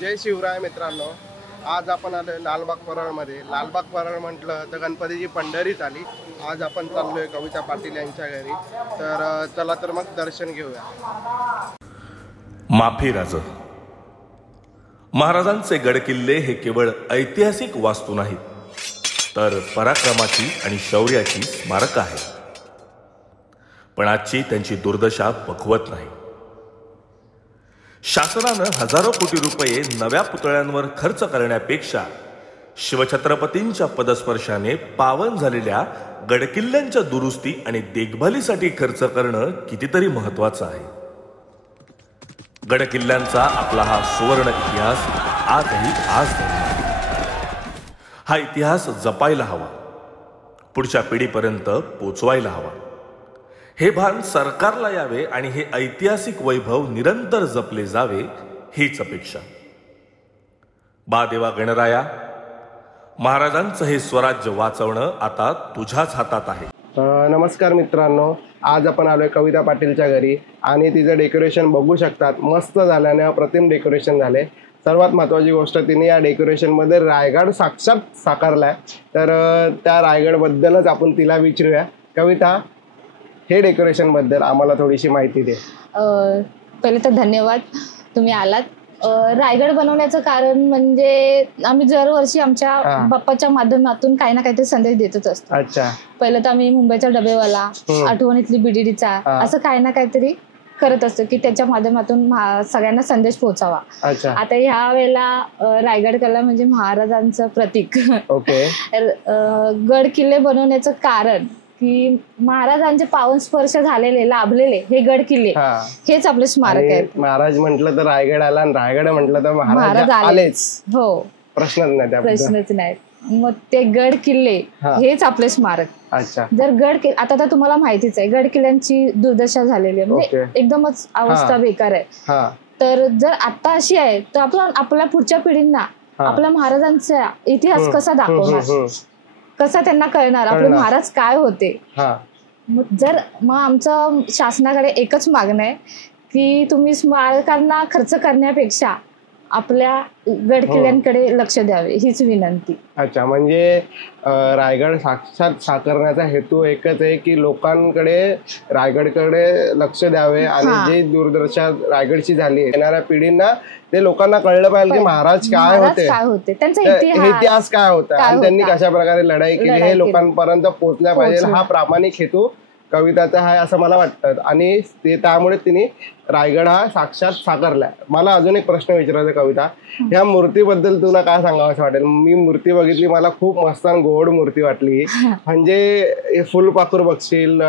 जय शिवराय मित्रांनो, आज आपण आलोय लालबाग परळमध्ये. लालबाग परळ म्हटलं तर गणपतीची पंढरीच आली. आज आपण चाललोय कविता पाटील यांच्या घरी. तर चला तर मग दर्शन घेऊया. माफी राज महाराजांचे गडकिल्ले हे केवळ ऐतिहासिक वास्तू नाहीत, तर पराक्रमाची आणि शौर्याची स्मारक आहेत. पण आजची त्यांची दुर्दशा बघवत नाही. शासनानं हजारो कोटी रुपये नव्या पुतळ्यांवर खर्च करण्यापेक्षा शिवछत्रपतींच्या पदस्पर्शाने पावन झालेल्या गडकिल्ल्यांच्या दुरुस्ती आणि देखभालीसाठी खर्च करणं कितीतरी महत्वाचं आहे. गडकिल्ल्यांचा आपला हा सुवर्ण इतिहास आजही आज हा इतिहास जपायला हवा, पुढच्या पिढीपर्यंत पोचवायला हवा. हे भान सरकारला यावे आणि हे ऐतिहासिक वैभव निरंतर जपले जावे हीच अपेक्षा. बा देवा गणराया, महाराजांचं हे स्वराज्य वाचवणं आता तुझ्याच हातात आहे. नमस्कार मित्रांनो, आज आपण आलोय कविता पाटीलच्या घरी आणि तिचं डेकोरेशन बघू शकतात. मस्त झाल्याने अप्रतिम डेकोरेशन झाले. सर्वात महत्त्वाची गोष्ट, तिने या डेकोरेशनमध्ये रायगड साक्षात साकारलाय. तर त्या रायगडबद्दलच आपण तिला विचारूया. कविता, हे डेकोरेशन बद्दल आम्हाला थोडीशी माहिती दे. पहिले तर धन्यवाद, तुम्ही आलात. रायगड बनवण्याचं कारण म्हणजे आम्ही दरवर्षी आमच्या बाप्पाच्या माध्यमातून काही ना काहीतरी संदेश देतच असतो. अच्छा. पहिलं तर आम्ही मुंबईचा डबेवाला, आठवणीतली बीडीडीचा, असं काही ना काहीतरी करत असतो की त्याच्या माध्यमातून सगळ्यांना संदेश पोहोचावा. आता ह्या वेळेला रायगड किल्ला म्हणजे महाराजांचं प्रतीक. ओके. गड किल्ले बनवण्याचं कारण की महाराजांचे पावन स्पर्श झालेले, लाभलेले हे गड किल्ले हेच आपले स्मारक आहे. महाराज म्हटलं तर रायगड आला आणि रायगड म्हटलं तर महाराज आलेच. हो, प्रश्नच नाही. मग ते गड किल्ले हेच आपले स्मारक. अच्छा. जर आता तर तुम्हाला माहितीच आहे, गड किल्ल्यांची दुर्दशा झालेली आहे, म्हणजे एकदमच अवस्था बेकार आहे. तर जर आता अशी आहे तर आपल्या पुढच्या पिढींना आपल्या महाराजांचा इतिहास कसा दाखवणार, कसा त्यांना कळणार आपले महाराज काय होते. मग आमचं शासनाकडे एकच मागणं आहे की तुम्ही स्मारकांना खर्च करण्यापेक्षा आपल्या गड किल्ल्यांकडे लक्ष द्यावे, हीच विनंती. अच्छा, म्हणजे रायगड साक्षात साकारण्याचा हेतू एकच आहे की लोकांकडे रायगडकडे लक्ष द्यावे आणि जी दुर्दशा रायगडची झाली येणाऱ्या पिढींना ते लोकांना कळलं पाहिजे की महाराज काय होते, त्यांचा इतिहास काय होता आणि त्यांनी कशा प्रकारे लढाई केली हे लोकांपर्यंत पोहोचल्या पाहिजे. हा प्रामाणिक हेतू कविताचा आहे असं मला वाटतं आणि त्यामुळे तिने रायगड हा साक्षात साकारलाय. मला अजून एक प्रश्न विचारायचा कविता, ह्या मूर्तीबद्दल तुला काय सांगावं असं वाटेल? मी मूर्ती बघितली, मला खूप मस्त आणि गोड मूर्ती वाटली. म्हणजे फुलपाखरू बघशील,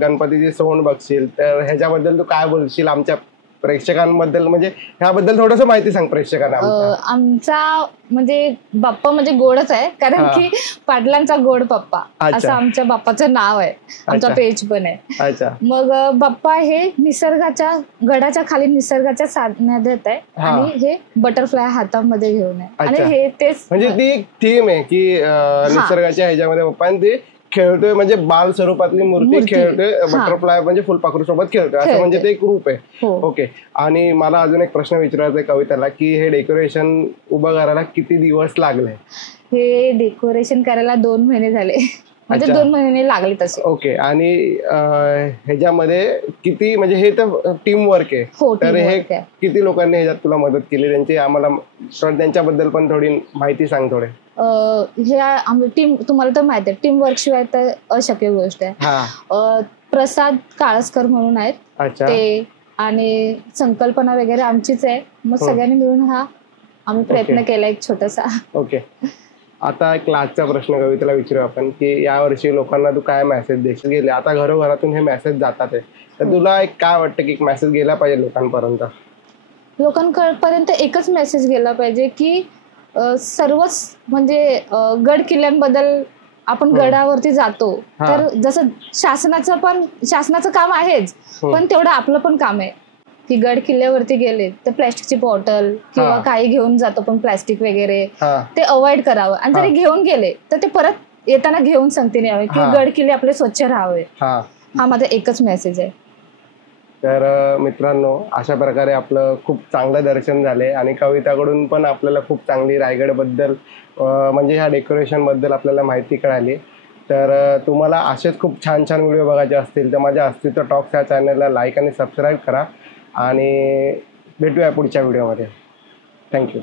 गणपतीची सोंड बघशील, तर ह्याच्याबद्दल तू काय बोलशील आमच्या प्रेक्षकांबद्दल? म्हणजे ह्याबद्दल थोडस माहिती सांग प्रेक्षकांना. आमचा म्हणजे बाप्पा म्हणजे गोडच आहे, कारण की पाटलांचा गोड बाप्पा असं आमच्या बाप्पाचं नाव आहे, आमचा पेज पण आहे. मग बाप्पा हे निसर्गाच्या गडाच्या खाली निसर्गाच्या सान्निध्यात आहे आणि हे बटरफ्लाय हातामध्ये घेऊन आहे आणि हे तेच म्हणजे ती एक थीम आहे की निसर्गाच्या ह्याच्यामध्ये बाप्पा ते खेळतोय, म्हणजे बाल स्वरूपातली मूर्ती खेळतोय, बटरफ्लाय म्हणजे फुलपाखरू सोबत खेळतोय असं, म्हणजे ते एक रूप आहे. ओके. आणि मला अजून एक प्रश्न विचारायचा आहे कविताला की हे डेकोरेशन उभं करायला किती दिवस लागले? हे डेकोरेशन करायला 2 महिने झाले, म्हणजे 2 महिने लागले तसे. ओके. आणि ह्याच्यामध्ये किती, म्हणजे हे तर टीम वर्क आहे, तर हे किती लोकांनी ह्याच्यात तुला मदत केली त्यांची आम्हाला त्यांच्याबद्दल पण थोडी माहिती सांग. थोडे हे टीम, तुम्हाला तर माहिती आहे टीम वर्क शिवाय तर अशक्य गोष्ट आहे. प्रसाद काळसकर म्हणून आहेत ते, आणि संकल्पना वगैरे आमचीच आहे. मग सगळ्यांनी मिळून हा आम्ही प्रयत्न केला एक छोटासा. ओके. आता एक लास्टचा प्रश्न कवितेला विचारू आपण की यावर्षी लोकांना तू काय मेसेज देशील? गेले आता घरोघरातून हे मेसेज जातात आहे, तर तुला एक काय वाटतं की मेसेज गेला पाहिजे लोकांपर्यंत? लोकांपर्यंत एकच मेसेज गेला पाहिजे की सर्वच म्हणजे गड किल्ल्यांबद्दल आपण गडावरती जातो तर जसं शासनाचं काम आहेच, पण तेवढं आपलं पण काम आहे की गड किल्ल्यावरती गेले तर प्लॅस्टिकची बॉटल किंवा काही घेऊन जातो पण प्लॅस्टिक वगैरे ते अवॉइड करावं. आणि जरी घेऊन गेले तर ते परत येताना घेऊन सांगते यावे की गड किल्ले आपले स्वच्छ राहावे. हा माझा एकच मेसेज आहे. तर मित्रांनो, अशा प्रकारे आपलं खूप चांगलं दर्शन झाले आणि कविताकडून पण आपल्याला खूप चांगली रायगडबद्दल म्हणजे ह्या डेकोरेशनबद्दल आपल्याला माहिती कळाली. तर तुम्हाला असेच खूप छान छान व्हिडिओ बघायचे असतील तर माझ्या अस्तित्व टॉक्स या चॅनलला लाईक आणि सबस्क्राईब करा आणि भेटूया पुढच्या व्हिडिओमध्ये. थँक्यू.